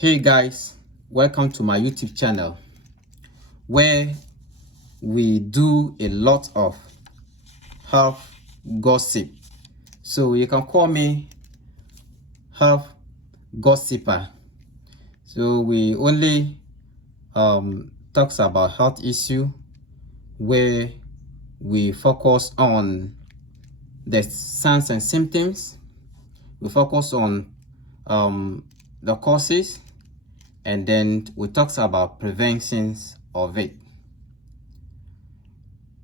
Hey guys, welcome to my YouTube channel where we do a lot of health gossip. So you can call me health gossiper. So we only talks about health issue where we focus on the signs and symptoms. We focus on the causes, and then we talk about preventions of it.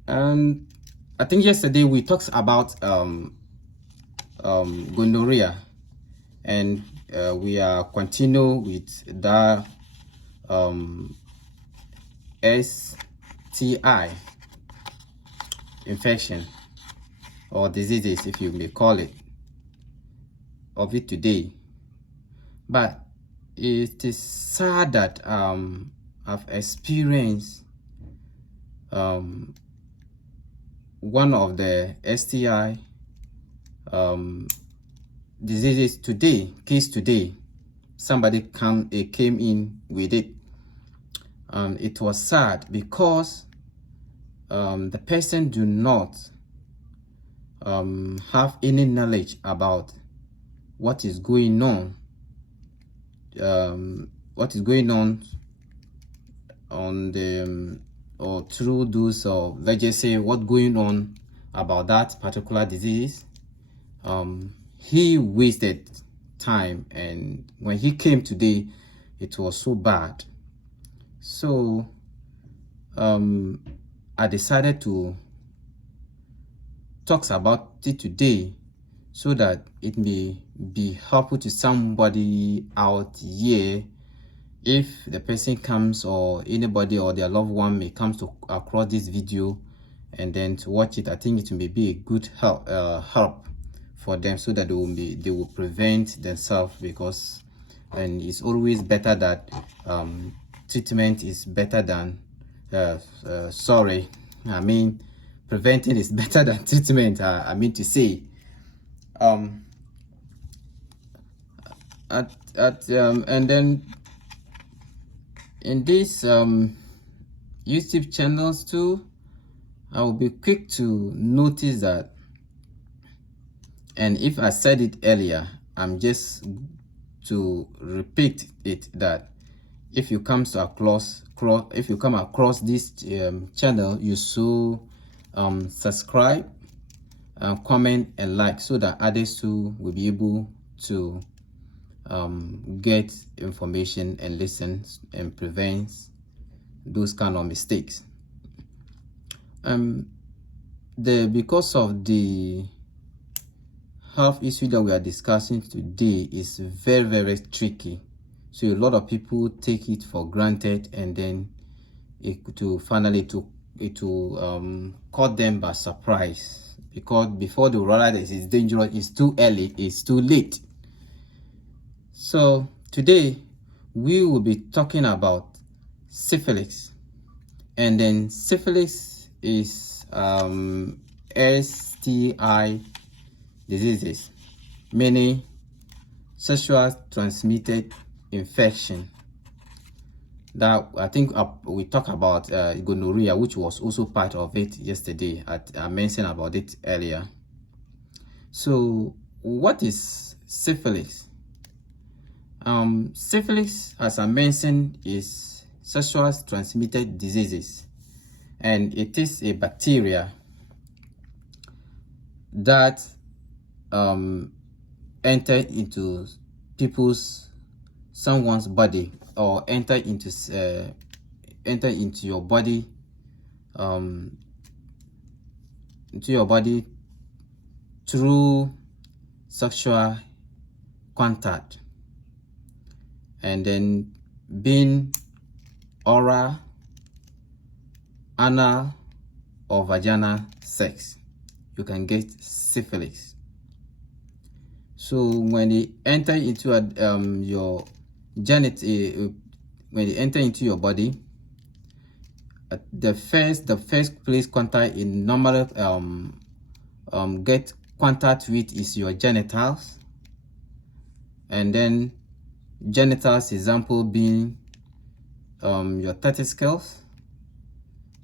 And I think yesterday we talked about gonorrhea, and we are continue with the STI infection or diseases, if you may call it, of it today. But it is sad that I've experienced one of the STI diseases today, case today. Somebody came in with it. It was sad because the person do not have any knowledge about what is going on. What is going on the or through those, or let's just say what going on about that particular disease. He wasted time, and when he came today, it was so bad. So I decided to talk about it today so that it may be helpful to somebody out here. If the person comes, or anybody or their loved one may come to across this video and then to watch it, I think it may be a good help for them, so that they will prevent themselves. Because and it's always better that treatment is better than preventing is better than treatment. I mean to say, and then in these YouTube channels too, I will be quick to notice that, and if I said it earlier, I'm just to repeat it, that if you come across this channel, you should subscribe, comment and like, so that others too will be able to get information and listen and prevent those kind of mistakes. Because of the health issue that we are discussing today is very, very tricky. So a lot of people take it for granted, and then it will caught them by surprise, because before they realize it's dangerous, it's too early, it's too late. So today we will be talking about syphilis, and then syphilis is STI diseases, meaning sexual transmitted infection. That I think we talked about gonorrhea, which was also part of it yesterday. I mentioned about it earlier. So what is syphilis? Syphilis, as I mentioned, is sexual transmitted diseases, and it is a bacteria that enter into someone's body, or enter into your body, through sexual contact, and then being oral, anal or vaginal sex, you can get syphilis. So when they enter into your genital, when they enter into your body, the first place contact in normal get contact with is your genitals, and then genitals, example being your testicles,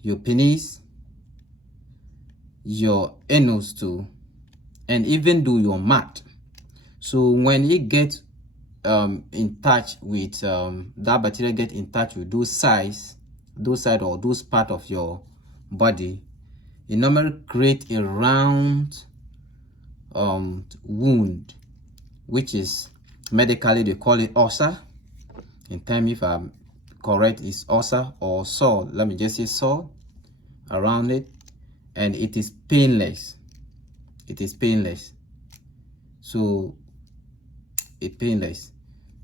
your penis, your anus too, and even do your mat. So when it gets in touch with that bacteria, get in touch with those sides or those part of your body, it normally create a round wound, which is medically they call it ulcer. In time, if I'm correct, is ulcer or sore. Let me just say sore around it, and it is painless. It is painless. So it's painless.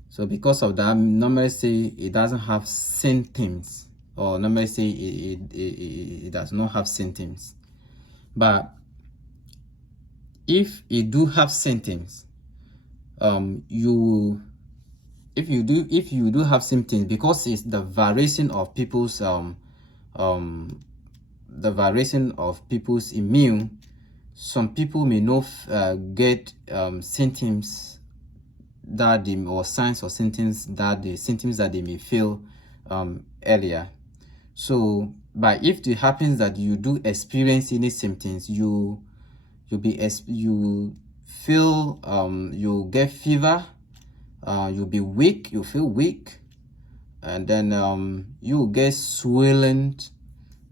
So because of that, normally say it doesn't have symptoms, or normally say it does not have symptoms. But if it do have symptoms, if you do have symptoms, because it's the variation of people's immune, some people may not get symptoms that they, or signs or symptoms that they may feel earlier. So, but if it happens that you do experience any symptoms, you feel you get fever, you'll be weak, you feel weak, and then you get swollen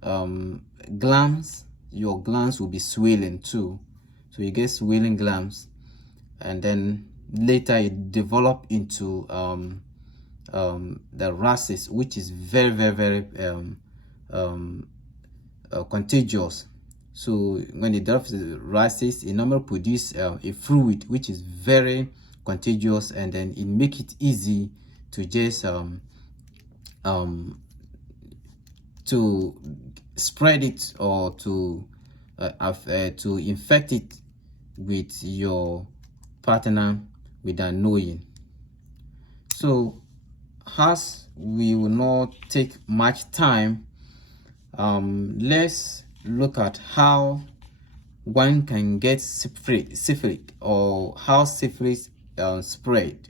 glands. Your glands will be swollen too, so you get swollen glands, and then later it develop into the rashes, which is very contagious. So when it develops the rashes, it normally produce a fluid which is very contagious, and then it make it easy to just to spread it, or to infect it with your partner without knowing. So as we will not take much time, let's look at how one can get syphilis, or how syphilis spread.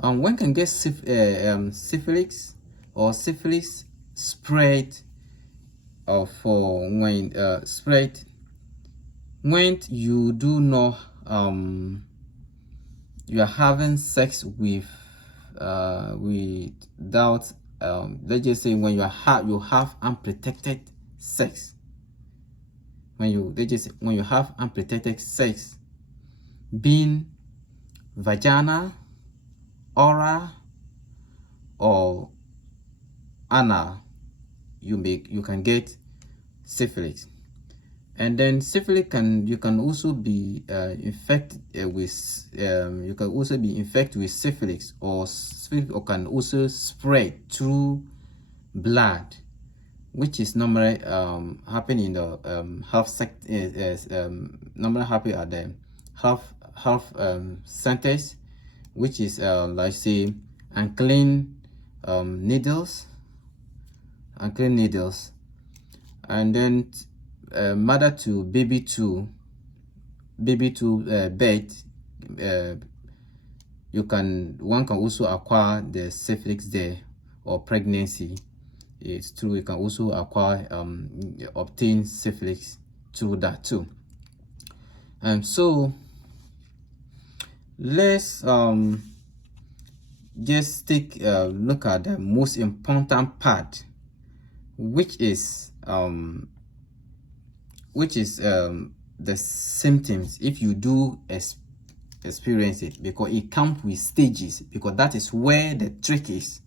One can get syphilis or syphilis spread for when spread when you do not you are having sex without let's just say when you have unprotected sex. When you have unprotected sex, being vaginal, oral, or anal, you can get syphilis. And then syphilis you can also be infected with syphilis, or can also spread through blood, which is normally happening in the normally happen at the health centers, which is like say unclean needles, and then mother to baby to bed. One can also acquire the syphilis there, or pregnancy. It's true, you can also acquire obtain syphilis through that too. And so let's just take a look at the most important part, which is the symptoms if you do experience it, because it comes with stages, because that is where the trick is.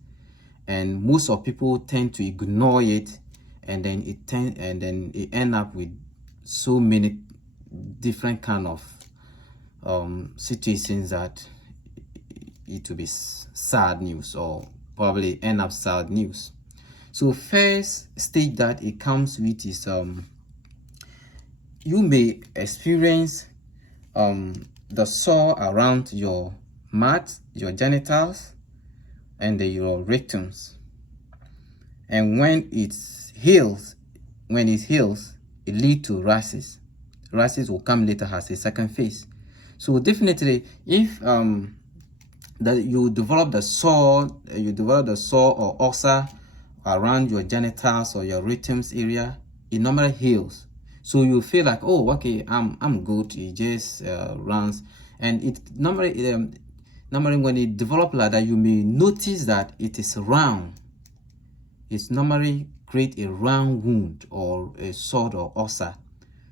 And most of people tend to ignore it, and then it end up with so many different kind of situations that it will be sad news, or probably end up sad news. So first stage that it comes with is you may experience the sore around your mat, your genitals, and your rectums. And when it heals, it leads to rashes. Rashes will come later as a second phase. So definitely, if that you develop the sore, or ulcer around your genitals or your rectums area, it normally heals. So you feel like, oh, okay, I'm good. It just runs, and it normally when it develops like that, you may notice that it is round. It's normally create a round wound or a sore or ulcer.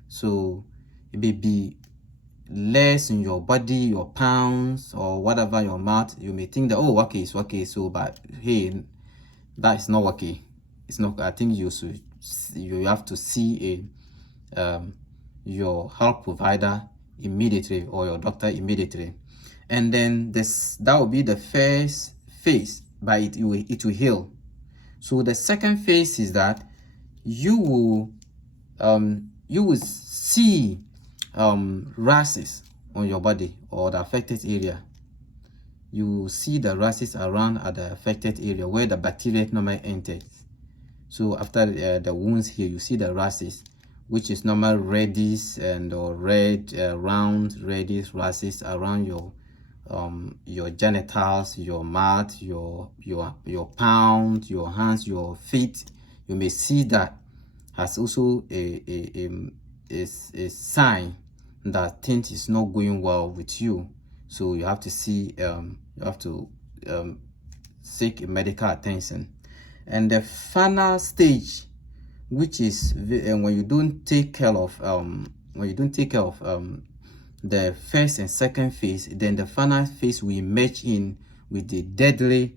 So it may be less in your body, your pounds, or whatever, your mouth. You may think that, oh, okay, it's okay. So, but hey, that is not okay. It's not. I think you have to see your health provider immediately, or your doctor immediately. And then that will be the first phase, but it will heal. So the second phase is that you will see rashes on your body or the affected area. You will see the rashes around at the affected area where the bacteria normally enters. So after the wounds here, you see the rashes, which is normal reddish and or red round reddish rashes around your genitals, your mouth, your palm, your hands, your feet. You may see that as also a sign that things is not going well with you. So you have to see seek medical attention. And the final stage, which is when you don't take care of the first and second phase, then the final phase will merge in with the deadly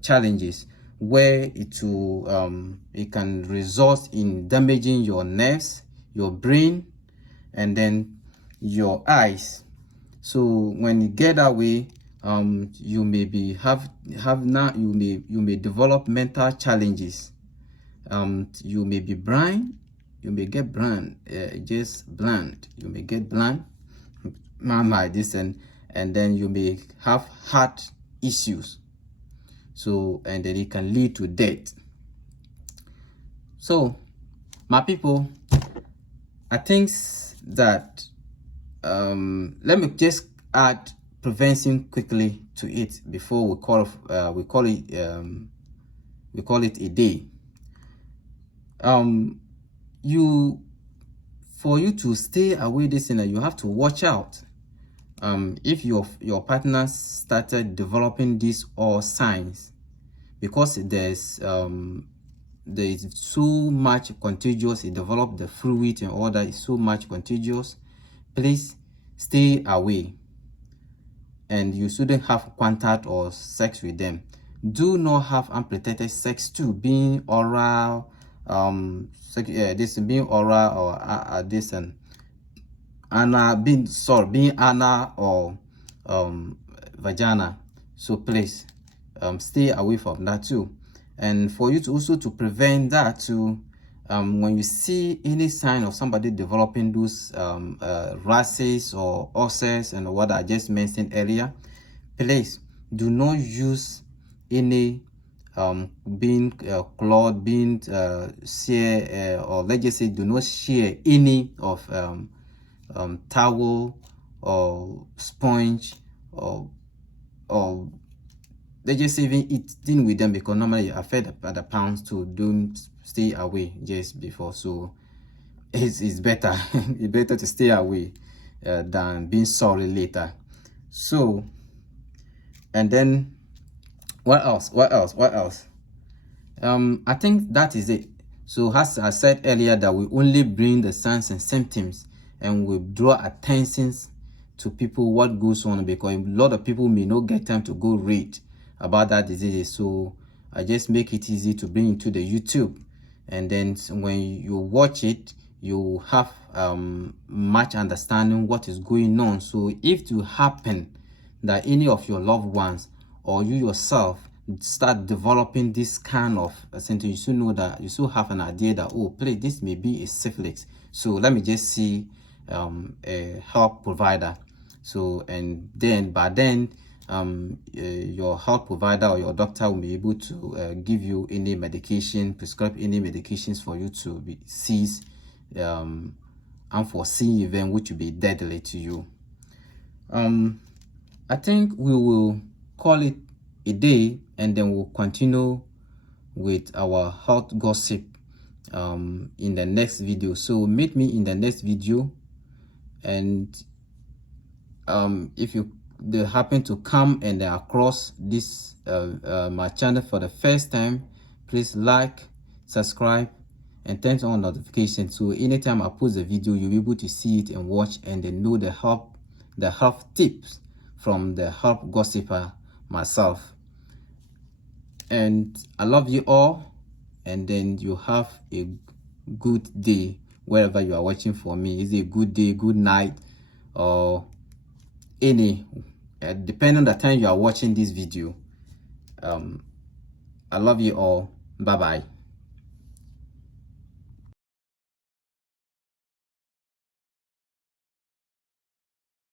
challenges, where it can result in damaging your nerves, your brain, and then your eyes. So when you get that way, you may develop mental challenges. You may be blind. You may get blind, just blind. You may get blind, this, and then you may have heart issues. So, and then it can lead to death. So, my people, I think that let me just add prevention quickly to it before we call it a day. For you to stay away this thing, you have to watch out. If your partner started developing these all signs, because there's so much contagious, it developed the fluid and all that is so much contagious, please stay away. And you shouldn't have contact or sex with them. Do not have unprotected sex too, being oral, being oral or this and being anal or vagina. So please stay away from that too. And for you to also to prevent that too, when you see any sign of somebody developing those rashes or ulcers and what I just mentioned earlier, please do not use any being cloth, being share, or let's just say do not share any of towel or sponge or let's just say even eating with them, because normally you affect the pounds to don't stay away just before. So it's better it's better to stay away than being sorry later. So, and then what else? I think that is it. So as I said earlier, that we only bring the signs and symptoms and we draw attention to people what goes on, because a lot of people may not get time to go read about that disease. So I just make it easy to bring it to the YouTube, and then when you watch it, you have much understanding what is going on. So if it happen that any of your loved ones or you yourself start developing this kind of symptom, you should know that you should have an idea that, oh, please, this may be a syphilis. So let me just see a health provider. So, and then by then your health provider or your doctor will be able to give you any medication, prescribe any medications for you to be cease unforeseen event which will be deadly to you. I think we will call it a day, and then we'll continue with our hot gossip in the next video. So meet me in the next video, and if you happen to come and across this my channel for the first time, please like, subscribe, and turn on notifications, so anytime I post a video you'll be able to see it and watch, and then know the health tips from the health gossiper myself. And I love you all, and then you have a good day wherever you are watching for me. Is it a good day, good night, or any depending on the time you are watching this video. I love you all. Bye bye.